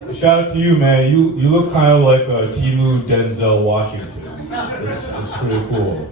Shout out to you, man. You look kind of like Timu Denzel Washington. It's pretty cool.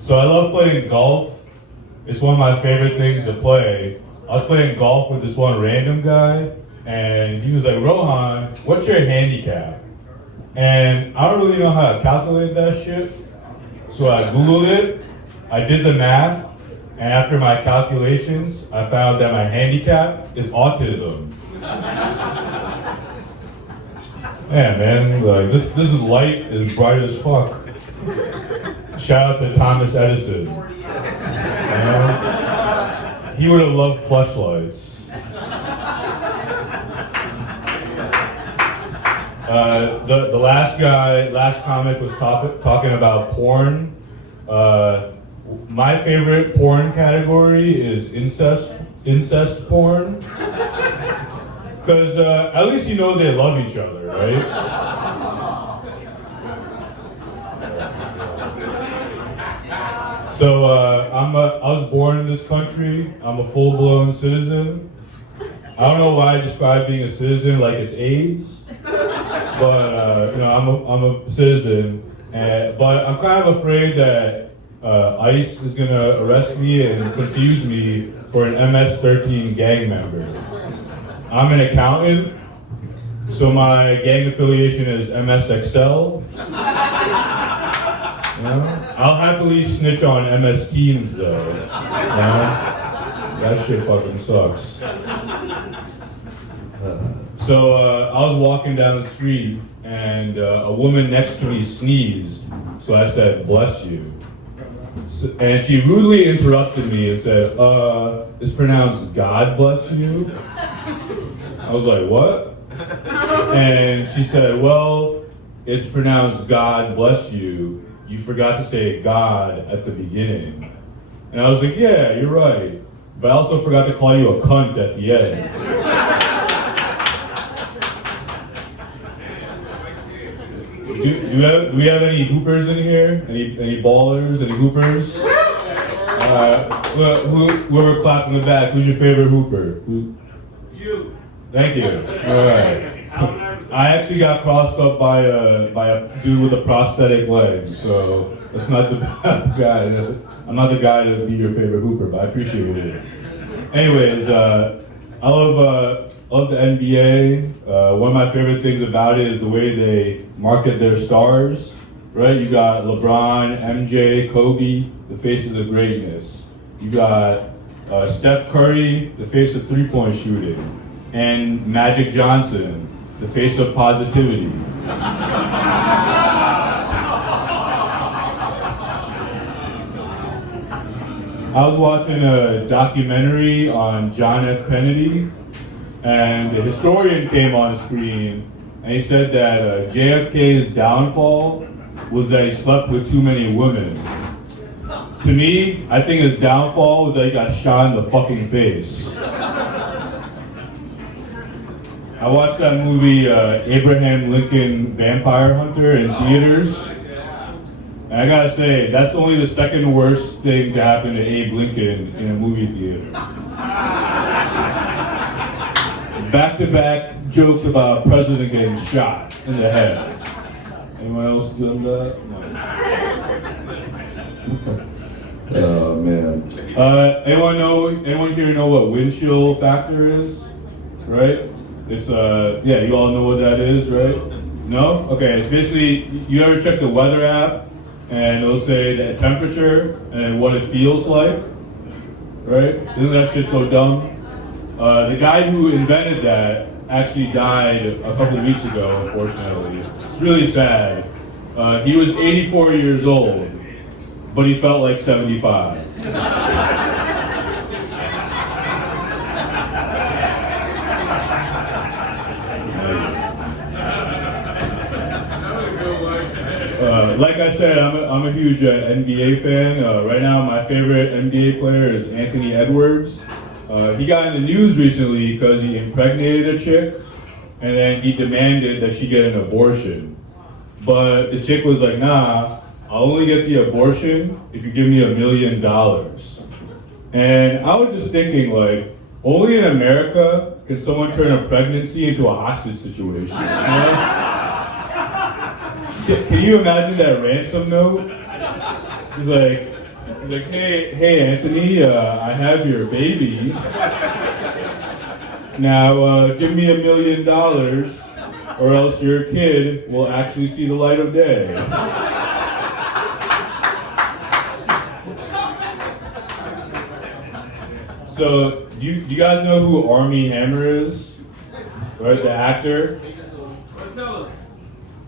So I love playing golf. It's one of my favorite things to play. I was playing golf with this one random guy, and he was like, Rohan, what's your handicap? And I don't really know how to calculate that shit. So I Googled it, I did the math, and after my calculations, I found that my handicap is autism. Yeah, man, like this light is bright as fuck. Shout out to Thomas Edison. He would have loved fleshlights. The last comic was talking about porn. My favorite porn category is incest porn. Because at least you know they love each other, right? So I was born in this country. I'm a full-blown citizen. I don't know why I describe being a citizen like it's AIDS, but I'm a citizen. But I'm kind of afraid that ICE is gonna arrest me and confuse me for an MS-13 gang member. I'm an accountant, so my gang affiliation is MSXL. I'll happily snitch on MS Teens though. That shit fucking sucks. So I was walking down the street and a woman next to me sneezed, so I said, "Bless you." And she rudely interrupted me and said, it's pronounced God bless you. I was like, what? And she said, well, it's pronounced God bless you. You forgot to say God at the beginning. And I was like, yeah, you're right. But I also forgot to call you a cunt at the end. Do we have any hoopers in here? Any ballers? Any hoopers? Whoever clapped in the back, who's your favorite hooper? You. Thank you. All right. I actually got crossed up by a dude with a prosthetic leg, so that's not the guy. I'm not the guy to be your favorite hooper, but I appreciate it. Anyways, I love the NBA. One of my favorite things about it is the way they market their stars. Right? You got LeBron, MJ, Kobe, the faces of greatness. You got Steph Curry, the face of three-point shooting, and Magic Johnson, the face of positivity. I was watching a documentary on John F. Kennedy, and the historian came on screen, and he said that JFK's downfall was that he slept with too many women. To me, I think his downfall was that he got shot in the fucking face. I watched that movie, Abraham Lincoln Vampire Hunter, in theaters. And I gotta say, that's only the second worst thing to happen to Abe Lincoln in a movie theater. Back-to-back jokes about a president getting shot in the head. Anyone else done that? No. Oh man. Anyone here know what wind chill factor is? Right? It's yeah, you all know what that is, right? No? Okay, it's basically, you ever check the weather app and it'll say the temperature and what it feels like, right? Isn't that shit so dumb? The guy who invented that actually died a couple of weeks ago, unfortunately. It's really sad. He was 84 years old, but he felt like 75. Like I said, I'm a huge NBA fan. Right now, my favorite NBA player is Anthony Edwards. He got in the news recently because he impregnated a chick, and then he demanded that she get an abortion. But the chick was like, nah, I'll only get the abortion if you give me $1 million. And I was just thinking, like, only in America can someone turn a pregnancy into a hostage situation? You know? Can you imagine that ransom note? He's like, hey, Anthony, I have your baby. Now, give me $1 million, or else your kid will actually see the light of day. So, do you guys know who Armie Hammer is? Right, the actor?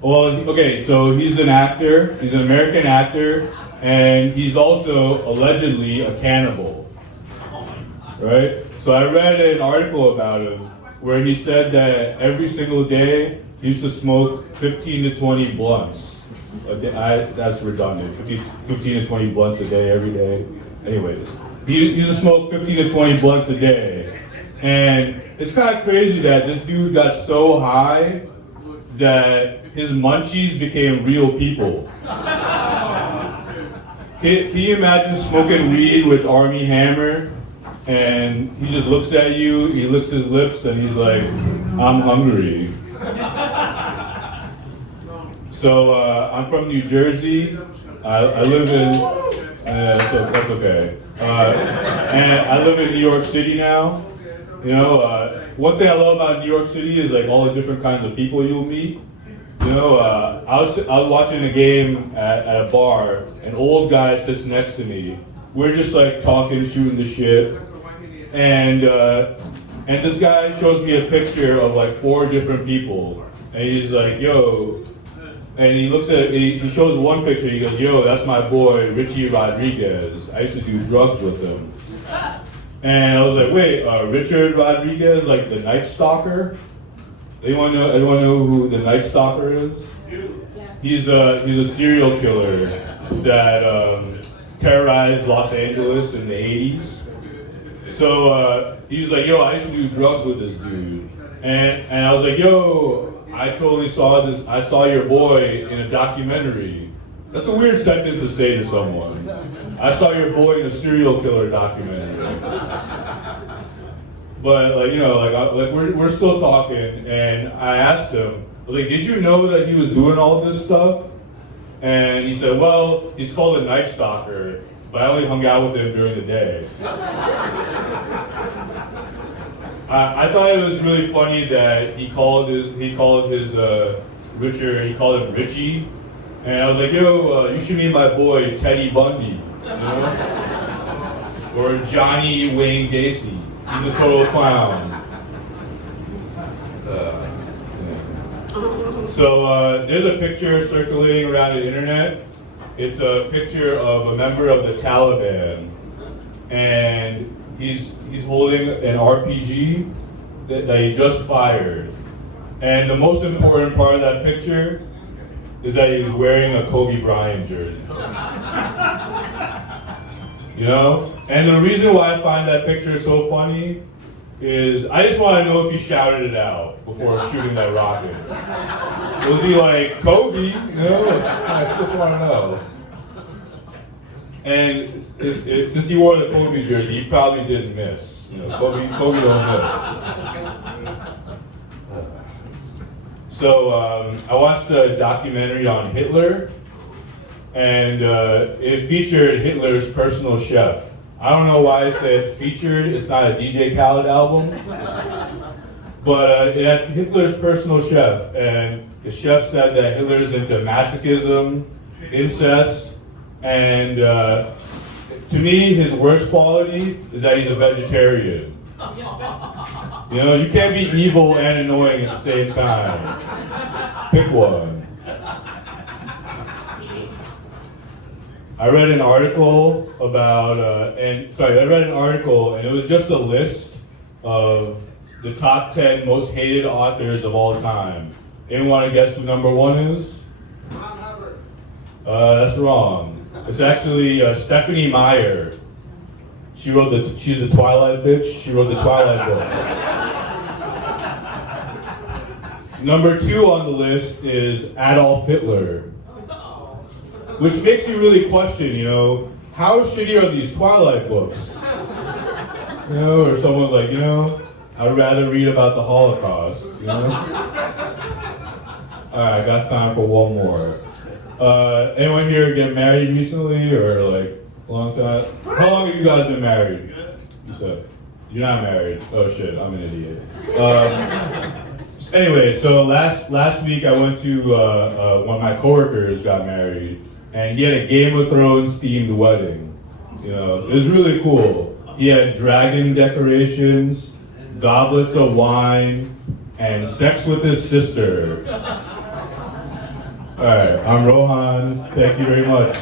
Well, okay, so he's an actor, he's an American actor, and he's also allegedly a cannibal, right? So I read an article about him where he said that every single day he used to smoke 15 to 20 blunts. That's redundant, 15 to 20 blunts a day, every day. Anyways, he used to smoke 15 to 20 blunts a day. And it's kind of crazy that this dude got so high that his munchies became real people. Can you imagine smoking weed with Armie Hammer, and he just looks at you, he licks his lips, and he's like, I'm hungry. So I'm from New Jersey. I live in, so that's okay. And I live in New York City now. You know, one thing I love about New York City is like all the different kinds of people you'll meet. You know, I was watching a game at a bar. An old guy sits next to me. We're just like talking, shooting the shit, and this guy shows me a picture of like 4 different people, and he's like, "Yo," and he looks at he shows one picture. He goes, "Yo, that's my boy Richie Rodriguez. I used to do drugs with him." And I was like, "Wait, Richard Rodriguez, like the Night Stalker?" Anyone know who the Night Stalker is? He's a serial killer that terrorized Los Angeles in the 80s. So he was like, "Yo, I used to do drugs with this dude," and I was like, "Yo, I totally saw this. I saw your boy in a documentary." That's a weird sentence to say to someone. I saw your boy in a serial killer documentary. But like, you know, like we're still talking, and I asked him, I was like, "Did you know that he was doing all this stuff?" And he said, "Well, he's called a Night Stalker, but I only hung out with him during the day." I thought it was really funny that he called him Richie, and I was like, "Yo, you should meet my boy Teddy Bundy, you know, or Johnny Wayne Gacy. He's a total clown." So there's a picture circulating around the internet. It's a picture of a member of the Taliban, and he's holding an RPG that he just fired. And the most important part of that picture is that he was wearing a Kobe Bryant jersey. You know? And the reason why I find that picture so funny is I just want to know if he shouted it out before shooting that rocket. Was he like, "Kobe"? You know? I just want to know. And since he wore the Kobe jersey, he probably didn't miss. You know, Kobe don't miss. So I watched a documentary on Hitler, and it featured Hitler's personal chef. I don't know why I said featured. It's not a DJ Khaled album, but it had Hitler's personal chef, and the chef said that Hitler's into masochism, incest, and to me, his worst quality is that he's a vegetarian. You know, you can't be evil and annoying at the same time. Pick one. I read an article about, and it was just a list of the top 10 most hated authors of all time. Anyone want to guess who number 1 is? That's wrong. It's actually Stephenie Meyer. She's a Twilight bitch. She wrote the Twilight books. Number 2 on the list is Adolf Hitler. Which makes you really question, you know, how shitty are these Twilight books? You know, or someone's like, you know, I'd rather read about the Holocaust, you know? Alright, I got time for one more. Anyone here get married recently or like a long time? How long have you guys been married? You said you're not married. Oh shit, I'm an idiot. Anyway, so last week I went to one of my coworkers got married, and he had a Game of Thrones themed wedding. You know, it was really cool. He had dragon decorations, goblets of wine, and sex with his sister. All right, I'm Rohan. Thank you very much.